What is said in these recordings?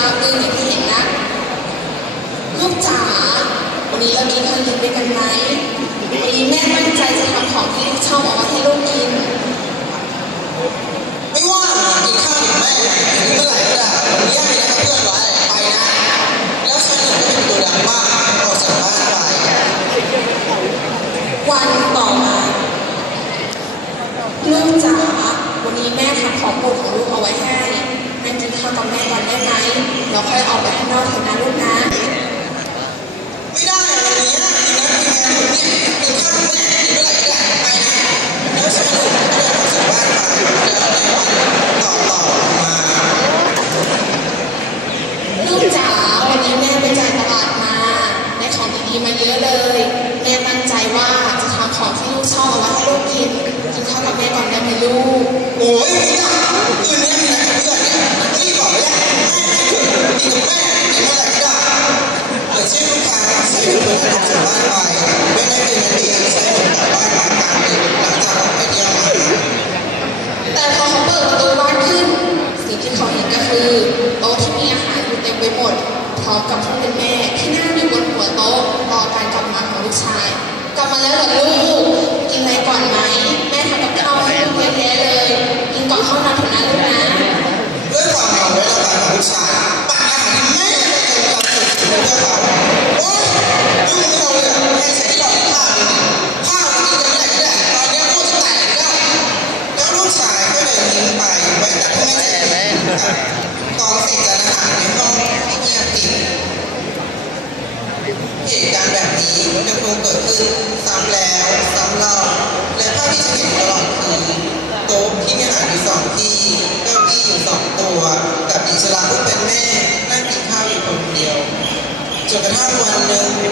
ราบรื่นอย่างที่เห็นนะ ลูกจ๋า วันนี้เรากินข้าวเย็นด้วยกันไหมวันนี้แม่ตั้งใจจะทำของที่ลูกชอบเอาไว้ให้ลูกกิน ไม่ว่ากินข้าวกับแม่ถึงเมื่อไหร่ก็ได้ผมแยกเลยนะเพื่อนไว้ไปนะ แล้วฉันหนูก็เป็นตัวดังมากออกจากบ้านไปวันต่อมาลูกจ๋าวันนี้แม่ทำของโปรดของลูกเอาไว้ให้แม่กินข้าวกับแม่ก่อนได้ไหม เราค่อยออกไปข้างนอกเถอะนะลูกนะ มาแล้วเหรอลูก กินอะไรก่อนไหม แม่ทำกับข้าวให้ลูกเยอะแยะเลย กินก่อนเข้านอนเถอะนะลูกนะด้วยความเมาและระบายของลูกชายปัญหาที่แม่เป็นความสุขของเพื่อนเขาโอ๊ยลูกเราเลยแม่ใช้ที่หลอดข้าวเลยข้าวกินกันไหนก็ได้ตอนนี้โคตรแตกแล้วแล้วลูกชายก็เลยทิ้งไปไว้แต่ที่ไม่ใช่กองเศษจานอาหารในห้องที่เงียบกริบเหตุการณ์แบบนี้ยังคงเกิดขึ้นซ้ำแล้วซ้ำเล่าและภาพที่ฉันเห็นตลอดคือโต๊ะที่มีอาหารอยู่สองที่เก้าอี้อยู่สองตัว กับอิสระผู้เป็นแม่นั่งกินข้าวอยู่คนเดียว จนกระทั่งวันหนึ่ง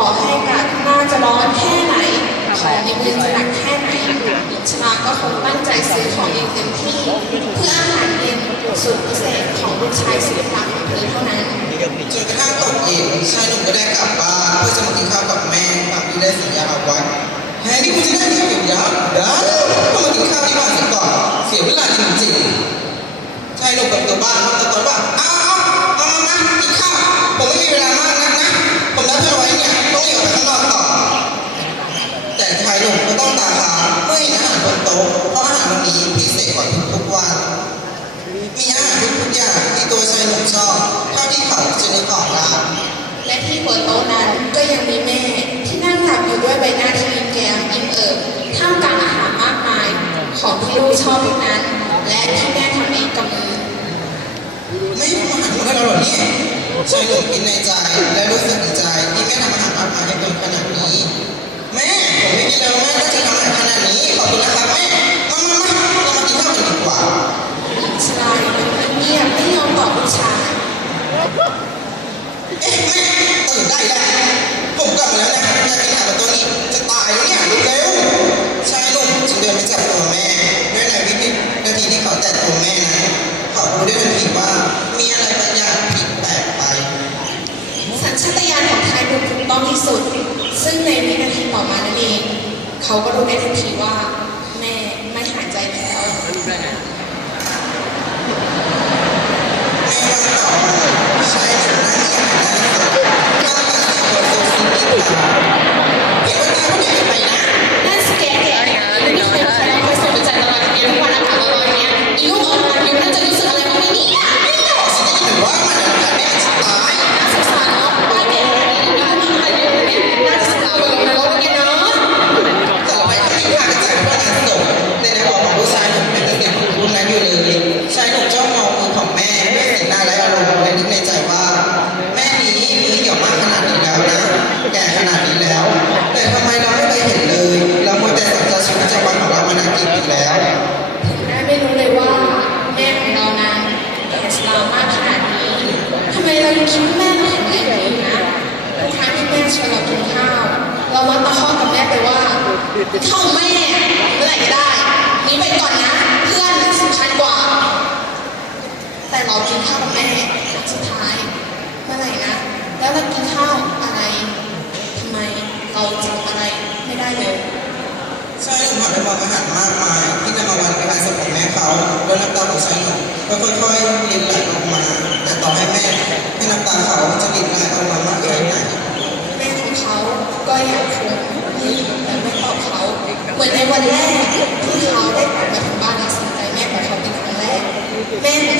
ต่อให้อากาศข้างหน้าจะร้อนแค่ไหนของในมือจะหนักแค่ไหนหญิงชราก็คงตั้งใจซื้อของเองเต็มที่ เพื่ออาหารเย็นสุดพิเศษของลูกชายสุดรักของเธอเท่านั้นจนกระทั่งตกเย็นชายหนุ่มก็ได้กลับบ้านเพื่อจะมากินข้าวกับแม่ตามที่ได้สัญญาเอาไว้แทนที่คุณจะได้ข้าวอย่างยาวดันต้องมากินข้าวที่บ้านซะก่อนเสียเวลาจริงๆชายหนุ่มกับตัวบ้าน และที่หัวโต๊ะนั้นก็ยังมีแม่ที่นั่งหลับอยู่ด้วยใบหน้าที่ยิ้มแย้มยิ้มเอิบท่ามกลางอาหารมากมายของที่ลูกชอบทั้งนั้น และที่แม่ทำเองกับมือไม่มาหาถึงเราหรอเนี่ยชายหนุ่มคิดในใจและรู้สึกดีใจที่แม่ทำอาหารมากมายให้เป็นขนาดนี้แม่ผมไม่กินแล้วแม่ก็จะทำอาหารขนาดนี้ขอบคุณนะครับแม่มามามาเรามากินข้าวกันดีกว่าชายังเงียบไม่ยอมตอบลูกชาย เอ๊ะแม่ตื่นได้แล้วผมกลับมาแล้วนะอยากกินอาหารตัวนี้จะตายแล้วเนี่ยเร็วชายหนุ่มจึงเดินไปจับตัวแม่ด้วยในวินาทีที่เขาแตะตัวแม่นั้นเขารู้ได้ทันทีว่ามีอะไรบางอย่างผิดแปลกไป สัญชาตญาณของชายหนุ่มถูกต้องที่สุด ซึ่งในวินาทีต่อมานั่นเองเขาก็รู้ได้ทันทีว่า ข้าวแม่เมื่อไหร่ก็ได้นี้ไปก่อนนะ เพื่อนสำคัญกว่า แต่เรากินข้าวกับแม่ครั้งสุดท้าย เมื่อไหร่นะ แล้วเรากินข้าวอะไรทำไมเราจำอะไรไม่ได้เลยใชายหนุ่มหันไปมองอาหารมากมาย ที่นำมาวางในงานศพของแม่เขาแล้วน้ำตาของชายหนุ่มก็ค่อยๆรินไหลออกมา แต่ต่อให้แม่ให้น้ำตาเขาจะรินไหลออกมามากแค่ไหน แม่ของเขาก็ยังคงนิ่งและไม่ตอบเขา เหมือนแรกที่เขาได้กลับมาถึงบ้านและสนใจแม่ของเขาเป็นครั้งแรกแม่